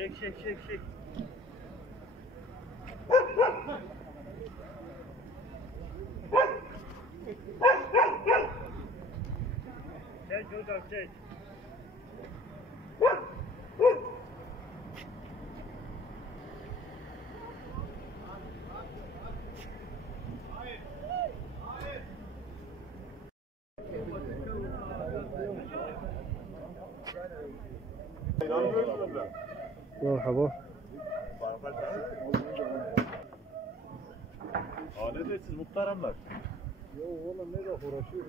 Çek. Çek hocam çek. Merhaba. Ne diyorsunuz muhtarımlar? Yo oğlum ne de uğraşıyor.